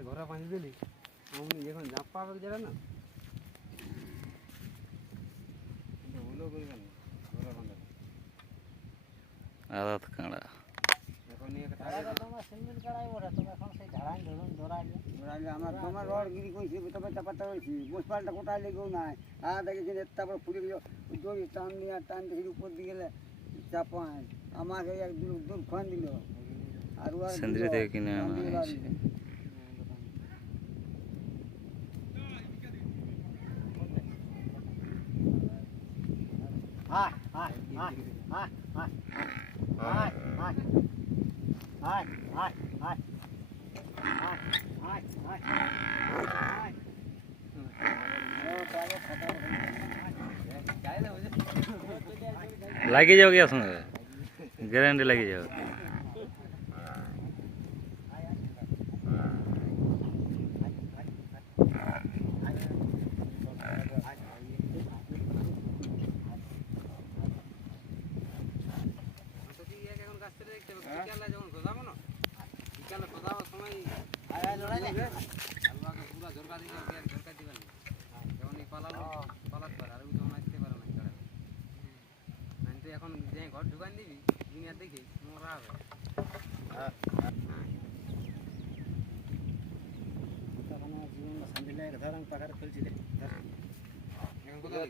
ঘরে বাঁধি দিলি যখন জাপ পাবে যাবে না ভুলও করবেন না ঘরে বাঁধা আদাত কাঁড়া আমার তোমার রড গিরি কইছি তবে চাপাতা হয়েছি মোসপালটা কোটায় লেগেও নাই দেখেছি তারপর ফুলে গেল দড়ি টান দিয়ে টান দেখি উপর দিয়ে গেলে চাপায় আমাকে এক দূর খান দিল আর সেন্দ্রি থেকে কিনে আনছি লাগি যাও কি সঙ্গে গ্যারান্টি লাগি যাও এখন যে ঘর ঢুকান দিবি দুনিয়া দেখি মরা হবে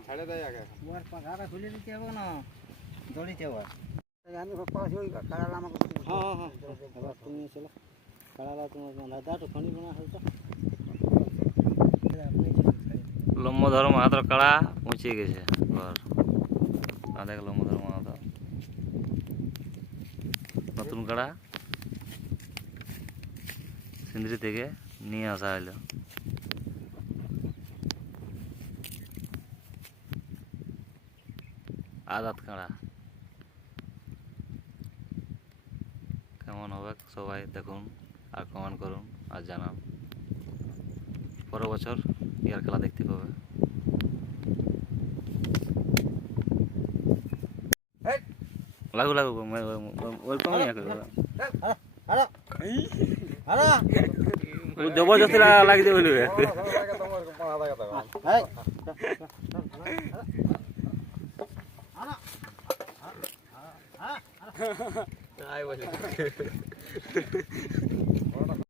ছাড়ে দেয় আগে পাখাটা খুলে দিতে হবে না দড়িতে হবে আমি পাশে ওই কাড়ালা আমাকে হ্যাঁ হ্যাঁ এবার তুমি চলো কাড়ালা তোমার দাদা তো খনি বনা হতো লম্ব ধর্ম হাতের কাড়া পৌঁছে গেছে ঘর দেখ লম্ব ধর্ম হাত নতুন কাড়া সিন্দ্রি থেকে নিয়ে আসা হলো আদাত কাড়া কেমন হবে সবাই দেখুন আর কমেন্ট করুন আর জানান পরের বছর ইয়ার খেলা দেখতে পাবে লাগু লাগু ওয়েলকাম জবরদস্তি লাগি যে বলবে আয় বলে